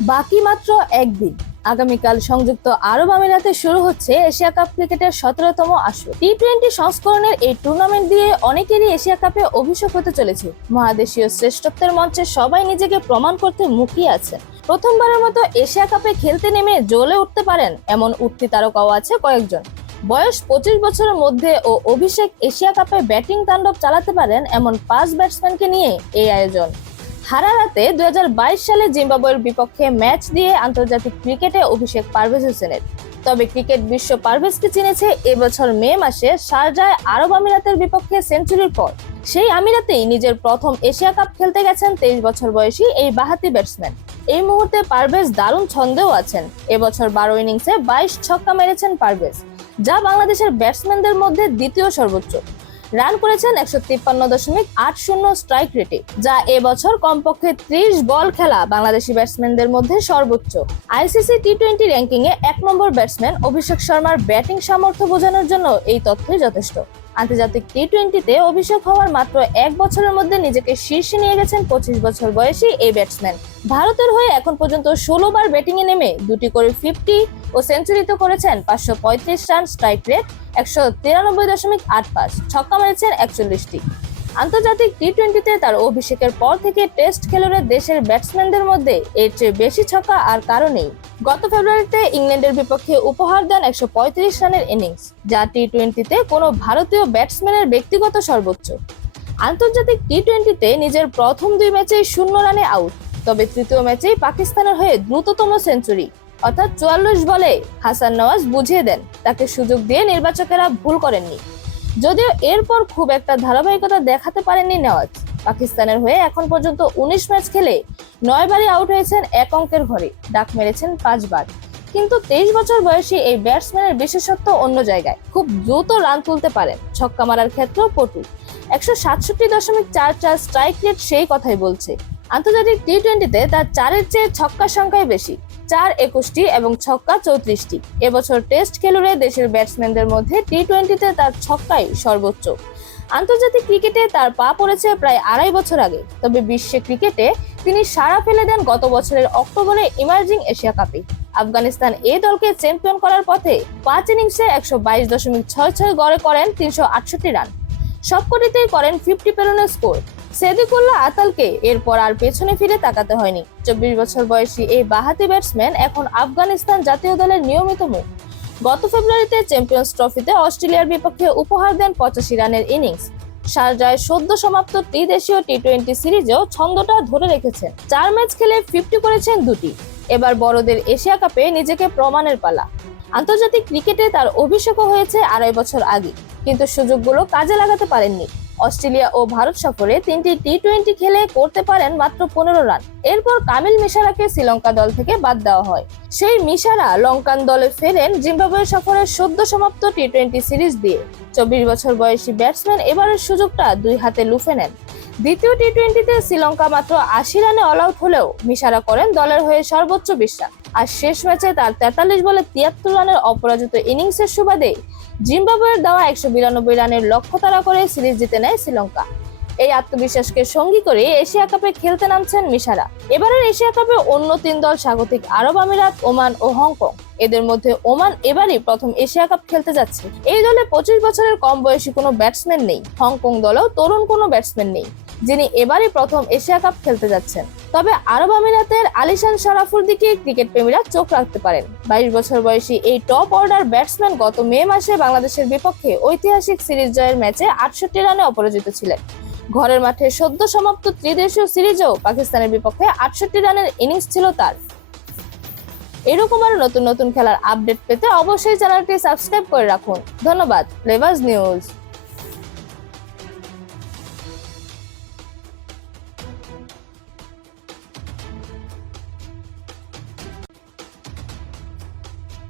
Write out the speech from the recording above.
বাকি মাত্র একদিন। আগামীকাল সংযুক্ত আরব আমিরাতে শুরু হচ্ছে এশিয়া কাপ ক্রিকেটের 17তম আসর। টি-20 সংস্করণের এই টুর্নামেন্ট দিয়ে অনেকেরই এশিয়া কাপে অভিষেক হতে চলেছে। মহাদেশীয় শ্রেষ্ঠত্বের মঞ্চে সবাই নিজেকে প্রমাণ করতে মুখিয়ে আছেন। প্রথমবারের মতো এশিয়া কাপে খেলতে নেমে জ্বলে উঠতে পারেন এমন উঠতি তারকাও আছে কয়েকজন। বয়স 25 বছরের মধ্যে ও অভিষেক এশিয়া কাপে ব্যাটিং তাণ্ডব চালাতে পারেন এমন 5 ব্যাটসম্যানকে নিয়ে এই আয়োজন। হারারাতে 2022 সালে জিম্বাবুয়ের বিপক্ষে ম্যাচ দিয়ে আন্তর্জাতিক ক্রিকেটে অভিষেক পারভেজ হোসেনের। তবে ক্রিকেট বিশ্ব পারভেজকে চিনেছে এবছর মে মাসে শারজায় আরব আমিরাতের বিপক্ষে সেঞ্চুরির পর। সেই আমিরাতেই নিজের প্রথম এশিয়া কাপ খেলতে গেছেন 23 বছর বয়সী এই বাঁহাতি ব্যাটসম্যান। এই মুহূর্তে পারভেজ দারুণ ছন্দেও আছেন। এবছর 12 ইনিংসে 22 ছক্কা মেরেছেন পারভেজ, যা বাংলাদেশের ব্যাটসম্যানদের মধ্যে দ্বিতীয় সর্বোচ্চ। রান করেছেন 153.80 স্ট্রাইক রেটে, যা এবছর কমপক্ষে 30 বল খেলা বাংলাদেশি ব্যাটসম্যানদের মধ্যে সর্বোচ্চ। আইসিসি টি-20 র্যাঙ্কিং এ 1 নম্বর ব্যাটসম্যান অভিষেক শর্মার ব্যাটিং সামর্থ্য বোঝানোর জন্য এই তথ্যই যথেষ্ট। আন্তর্জাতিক টি-20তে অভিষেক হওয়ার মাত্র 1 বছরের মধ্যে নিজেকে শীর্ষে নিয়ে গেছেন 25 বছর বয়সী এই ব্যাটসম্যান। ভারতের হয়ে এখন পর্যন্ত 16 বার ব্যাটিংয়ে নেমে 2টি করে 50 ও সেঞ্চুরিতে করেছেন 535 রান, স্ট্রাইক রেট 193.85, ছক্কা মেরেছেন 41টি। আন্তর্জাতিক টি-20তে তার অভিষেকের পর থেকে টেস্ট খেলুড়ে দেশের ব্যাটসম্যানদের মধ্যে এর চেয়ে বেশি ছক্কা আর কারো নেই। গত ফেব্রুয়ারিতে ইংল্যান্ডের বিপক্ষে উপহার দেন 135 রানের ইনিংস, যা টি-20তে কোনো ভারতীয় ব্যাটসম্যানের ব্যক্তিগত সর্বোচ্চ। আন্তর্জাতিক টি-20তে নিজের প্রথম 2 ম্যাচেই 0 রানে আউট, তবে তৃতীয় ম্যাচেই পাকিস্তানের হয়ে দ্রুততম সেঞ্চুরি অর্থাৎ 44 বলে হাসান নওয়াজ বুঝিয়ে দেন তাকে সুযোগ দিয়ে নির্বাচকেরা ভুল করেননি। যদিও এরপর খুব একটা ধারাবাহিকতা দেখাতে পারেননি নওয়াজ। পাকিস্তানের হয়ে এখন পর্যন্ত 19 ম্যাচ খেলে 9 বারই আউট হয়েছেন এক অঙ্কের ঘরে, ডাক মেরেছেন 5 বার। কিন্তু 23 বছর বয়সী এই ব্যাটসম্যানের বিশেষত্ব অন্য জায়গায়। খুব দ্রুত রান তুলতে পারেন, ছক্কা মারার ক্ষেত্রেও পটু। 167.44 স্ট্রাইক রেট সেই কথাই বলছে। আন্তর্জাতিক টি-20তে তার 4-এর চেয়ে ছক্কার সংখ্যাই বেশি, 4 21টি এবং ছক্কা 34টি। এবছর টেস্ট খেলুড়ে দেশের ব্যাটসম্যানদের মধ্যে টি-20তে তার ছক্কাই সর্বোচ্চ। আন্তর্জাতিক ক্রিকেটে তার পা পড়েছে প্রায় 2.5 বছর আগে, তবে বিশ্ব ক্রিকেটে তিনি সাড়া ফেলে দেন গত বছরের অক্টোবরে ইমার্জিং এশিয়া কাপে। আফগানিস্তান এই দলকে চ্যাম্পিয়ন করার পথে 5 ইনিংসে 122.66 গড়ে করেন 368 রান। সবকটিতেই করেন 50 পেরোনের স্কোর। সেদিকুল্লাহ আতালকে এরপর আর পেছনে ফিরে তাকাতে হয়নি। 24 বছর বয়সী এই বাঁহাতি ব্যাটসম্যান এখন আফগানিস্তান জাতীয় দলের নিয়মিত মুখ। গত ফেব্রুয়ারিতে চ্যাম্পিয়ন্স ট্রফিতে অস্ট্রেলিয়ার বিপক্ষে উপহার দেন 85 রানের ইনিংস। শারজায় সদ্য সমাপ্ত ত্রিদেশীয় টি-20 সিরিজেও ছন্দটা ধরে রেখেছেন। 4 ম্যাচ খেলে 50 করেছেন 2টি। এবার বড়দের এশিয়া কাপে নিজেকে প্রমাণের পালা। আন্তর্জাতিক ক্রিকেটে তার অভিষেকও হয়েছে 2.5 বছর আগে, কিন্তু সুযোগগুলো কাজে লাগাতে পারেননি। অস্ট্রেলিয়া ও ভারত সফরে 3টি টি-20 খেলে করতে পারেন মাত্র 15 রান। এরপর কামিল মিশারাকে শ্রীলঙ্কা দল থেকে বাদ দেওয়া হয়। সেই মিশারা লঙ্কান দলে ফেরেন জিম্বাবুয়ে সফরের সদ্য সমাপ্ত টি-20 সিরিজ দিয়ে। 24 বছর বয়সী ব্যাটসম্যান এবারের সুযোগটা 2 হাতে লুফে নেন। দ্বিতীয় টি-20তে শ্রীলঙ্কা মাত্র 80 রানে অল আউট হলেও মিশারা করেন দলের হয়ে সর্বোচ্চ 20 রান। আর শেষ ম্যাচে তার 43 বলে 73 রানের অপরাজিত ইনিংসের সুবাদে জিম্বাবুয়ের দেওয়া 192 রানের লক্ষ্য তাড়া করে সিরিজ জিতে নেয় শ্রীলঙ্কা। এই আত্মবিশ্বাসকে সঙ্গী করে এশিয়া কাপে খেলতে নামছেন মিশারা। এবারের এশিয়া কাপে অন্য 3 দল স্বাগতিক আরব আমিরাত, ওমান ও হংকং। এদের মধ্যে ওমান এবারই প্রথম এশিয়া কাপ খেলতে যাচ্ছে। এই দলে 25 বছরের কম বয়সী কোনো ব্যাটসম্যান নেই। হংকং দলেও তরুণ কোনো ব্যাটসম্যান নেই, যিনি এবারই প্রথম এশিয়া কাপ খেলতে যাচ্ছেন। তবে আরব আমিরাতের আলিশান শারাফুর দিকে ক্রিকেট প্রেমীরা চোখ রাখতে পারেন। 22 বছর বয়সী এই টপ অর্ডার ব্যাটসম্যান গত মে মাসে বাংলাদেশের বিপক্ষে ঐতিহাসিক সিরিজ জয়ের ম্যাচে 68 রানে অপরাজিত ছিলেন। ঘরের মাঠে সদ্য সমাপ্ত ত্রিদেশীয় সিরিজেও পাকিস্তানের বিপক্ষে 68 রানের ইনিংস ছিল তার। এরকম আরো নতুন নতুন খেলার আপডেট পেতে অবশ্যই চ্যানেলটি সাবস্ক্রাইব করে রাখুন। ধন্যবাদ। Flavours news.